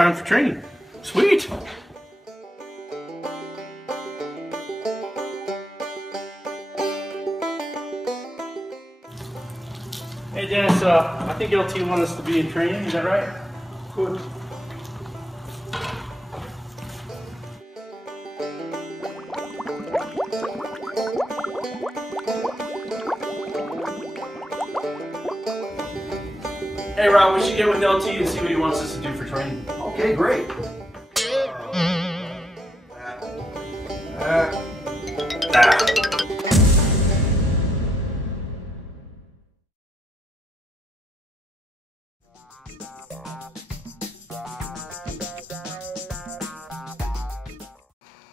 time for training. Sweet. Hey Dennis, I think LT wants us to be in training, is that right? Good. Hey Rob, we should get with LT and see what he wants us to do for training. Okay, great.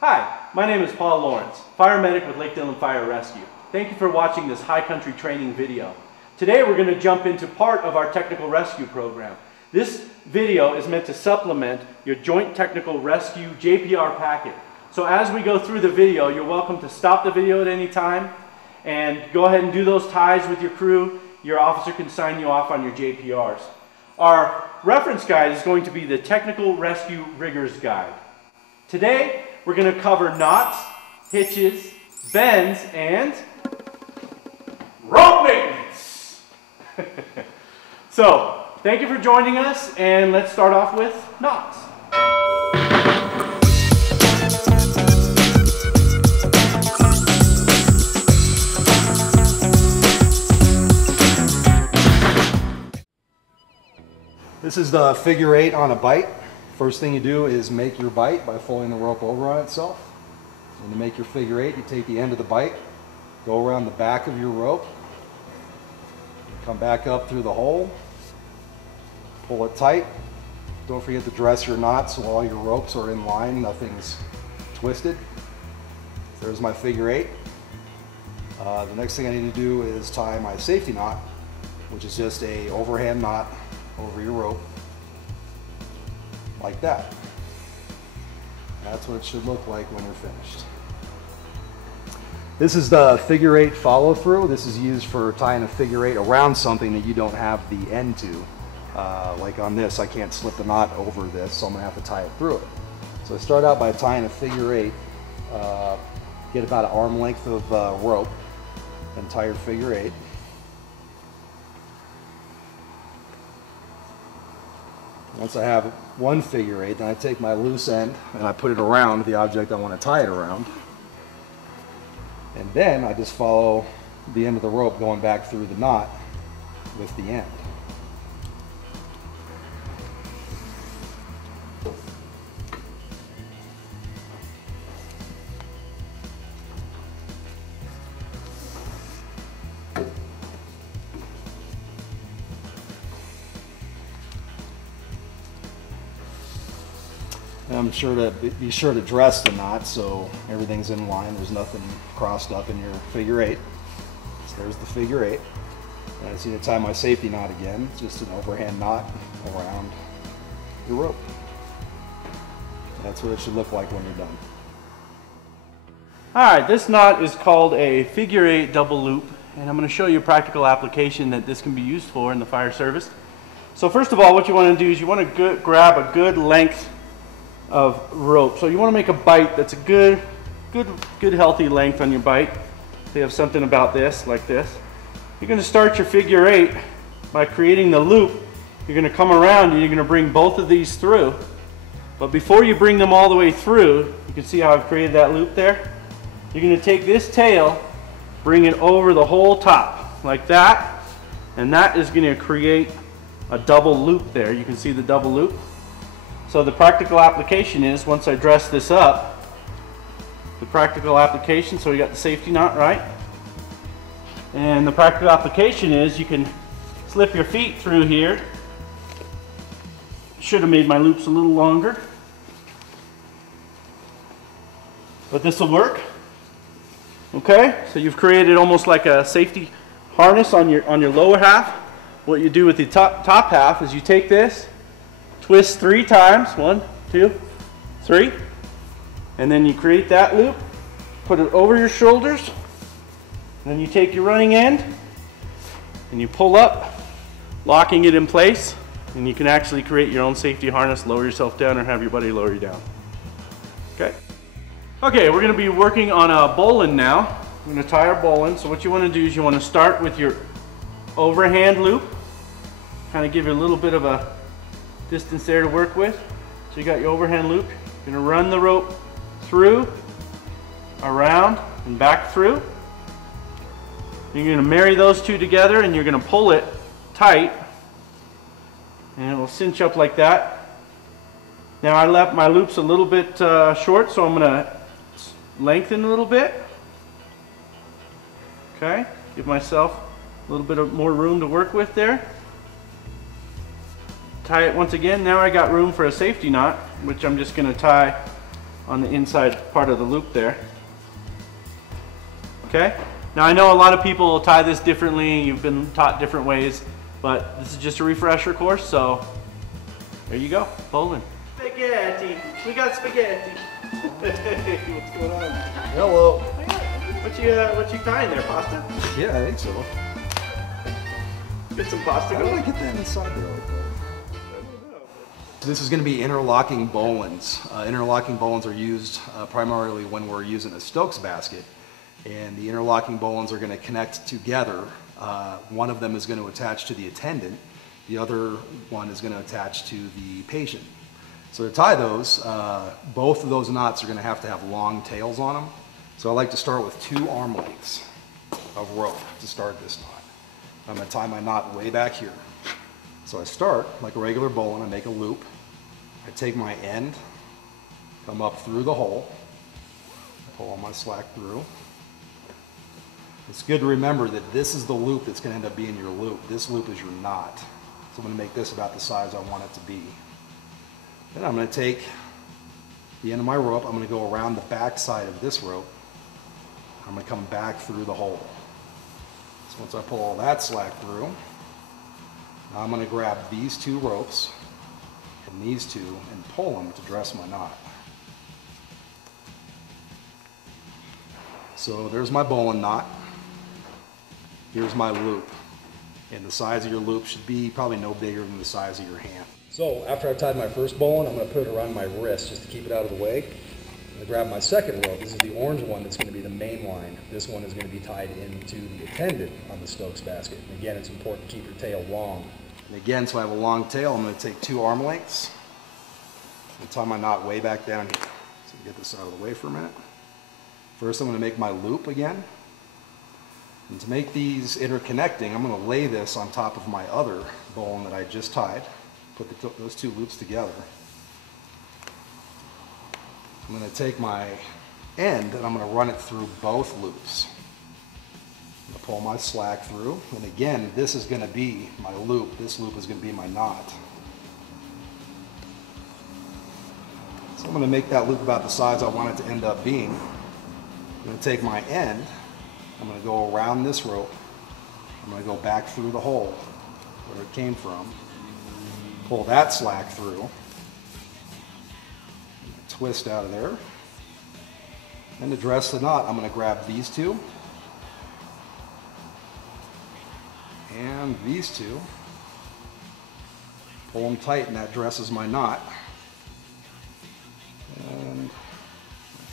Hi, my name is Paul Lawrence, fire medic with Lake Dillon Fire Rescue. Thank you for watching this high country training video. Today we're going to jump into part of our technical rescue program. This video is meant to supplement your Joint Technical Rescue JPR packet. So as we go through the video, you're welcome to stop the video at any time and go ahead and do those ties with your crew. Your officer can sign you off on your JPRs. Our reference guide is going to be the Technical Rescue Riggers Guide. Today we're going to cover knots, hitches, bends, and rope maintenance. So, thank you for joining us, and let's start off with knots. This is the figure 8 on a bite. First thing you do is make your bite by folding the rope over on itself. And to make your figure 8, you take the end of the bite, go around the back of your rope, come back up through the hole, pull it tight. Don't forget to dress your knots so all your ropes are in line, nothing's twisted. There's my figure 8. The next thing I need to do is tie my safety knot, which is just a overhand knot over your rope, like that. That's what it should look like when you're finished. This is the figure 8 follow through. This is used for tying a figure 8 around something that you don't have the end to. Like on this, I can't slip the knot over this, so I'm gonna have to tie it through it. So I start out by tying a figure 8, get about an arm length of rope, and tie your figure 8. Once I have one figure 8, then I take my loose end and I put it around the object I want to tie it around. And then I just follow the end of the rope going back through the knot with the end. I'm sure to be sure to dress the knot so everything's in line. There's nothing crossed up in your figure 8. So there's the figure 8. And I just need to tie my safety knot again. It's just an overhand knot around your rope. That's what it should look like when you're done. Alright, this knot is called a figure 8 double loop, and I'm going to show you a practical application that this can be used for in the fire service. So first of all, what you want to do is you want to grab a good length of rope. So you want to make a bite that's a good healthy length on your bite. So you have something about this, like this. You're going to start your figure 8 by creating the loop. You're going to come around and you're going to bring both of these through. But before you bring them all the way through, you can see how I've created that loop there. You're going to take this tail, bring it over the whole top, like that. And that is going to create a double loop there. You can see the double loop. So the practical application is, once I dress this up, the practical application, so we got the safety knot, right? And the practical application is you can slip your feet through here. Should have made my loops a little longer, but this will work. Okay, so you've created almost like a safety harness on your lower half. What you do with the top half is you take this, twist 3 times, 1, 2, 3, and then you create that loop, put it over your shoulders, and then you take your running end and you pull up, locking it in place, And you can actually create your own safety harness, lower yourself down, or have your buddy lower you down. Okay? Okay, we're gonna be working on a bowline now. I'm gonna tie our bowline. So what you wanna do is you wanna start with your overhand loop. Kind of give you a little bit of a distance there to work with. So you got your overhand loop. You're gonna run the rope through, around, and back through. You're gonna marry those two together and you're gonna pull it tight and it will cinch up like that. Now I left my loops a little bit short, so I'm gonna lengthen a little bit. Okay, give myself a little bit of more room to work with there. Tie it once again. Now I got room for a safety knot, which I'm just gonna tie on the inside part of the loop there. Okay, now I know a lot of people will tie this differently. You've been taught different ways, but this is just a refresher course, so there you go, bowline. Spaghetti, we got spaghetti. What's going on? Hello. What you tying there, pasta? Yeah, I think so. Get some pasta How do going? I get that inside there like that? This is going to be interlocking bowlines. Interlocking bowlines are used primarily when we're using a Stokes basket. And the interlocking bowlines are going to connect together. One of them is going to attach to the attendant. The other one is going to attach to the patient. So to tie those, both of those knots are going to have long tails on them. So I like to start with 2 arm lengths of rope to start this knot. I'm going to tie my knot way back here. So I start like a regular bowline. I make a loop. I take my end, come up through the hole, pull all my slack through. It's good to remember that this is the loop that's going to end up being your loop. This loop is your knot. So I'm going to make this about the size I want it to be. Then I'm going to take the end of my rope, I'm going to go around the back side of this rope. I'm going to come back through the hole. So once I pull all that slack through, now I'm going to grab these 2 ropes and these 2 and pull them to dress my knot. So there's my bowline knot. Here's my loop. And the size of your loop should be probably no bigger than the size of your hand. So after I've tied my first bowline, I'm going to put it around my wrist just to keep it out of the way. I'm going to grab my second rope. This is the orange one that's going to be the main line. This one is going to be tied into the attendant on the Stokes basket. And again, it's important to keep your tail long. And again, so I have a long tail, I'm going to take 2 arm lengths and tie my knot way back down here. So get this out of the way for a minute. First, I'm going to make my loop again. And to make these interconnecting, I'm going to lay this on top of my other bowline that I just tied. Put those 2 loops together. I'm going to take my end and I'm going to run it through both loops. I'm going to pull my slack through, and again, this is going to be my loop. This loop is going to be my knot. So I'm going to make that loop about the size I want it to end up being. I'm going to take my end, I'm going to go around this rope, I'm going to go back through the hole where it came from, pull that slack through, twist out of there, and to dress the knot, I'm going to grab these 2 and these 2, pull them tight, and that dresses my knot. And my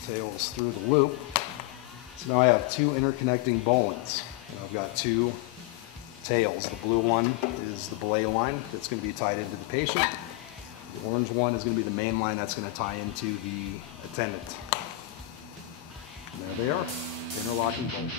tail is through the loop. So now I have 2 interconnecting bowlines. And I've got 2 tails. The blue one is the belay line that's going to be tied into the patient. The orange one is going to be the main line that's going to tie into the attendant. And there they are, interlocking bowlines.